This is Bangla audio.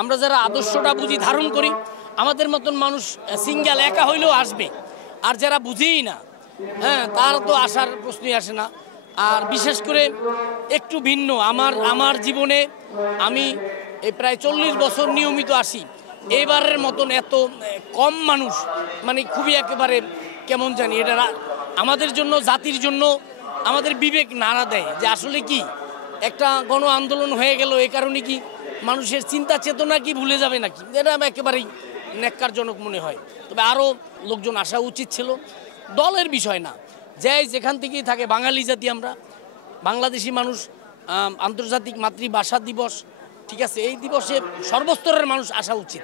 আমরা যারা আদর্শটা বুঝি ধারণ করি আমাদের মতন মানুষ সিঙ্গেল একা হইলেও আসবে, আর যারা বুঝেই না হ্যাঁ তার তো আসার প্রশ্নই আসে না। আর বিশেষ করে একটু ভিন্ন আমার জীবনে আমি এই প্রায় 40 বছর নিয়মিত আসি, এবারের মতন এত কম মানুষ মানে খুবই একেবারে কেমন জানি এটা আমাদের জন্য জাতির জন্য আমাদের বিবেক নাড়া দেয় যে আসলে কি একটা গণ আন্দোলন হয়ে গেল এই কারণে কি মানুষের চিন্তা চেতনা কি ভুলে যাবে নাকি, এটা একেবারেই ন্যাক্কারজনক মনে হয়। তবে আরও লোকজন আসা উচিত ছিল, দলের বিষয় না, যে যেখান থেকেই থাকে বাঙালি জাতি আমরা বাংলাদেশি মানুষ। আন্তর্জাতিক মাতৃভাষা দিবস ঠিক আছে, এই দিবসে সর্বস্তরের মানুষ আসা উচিত।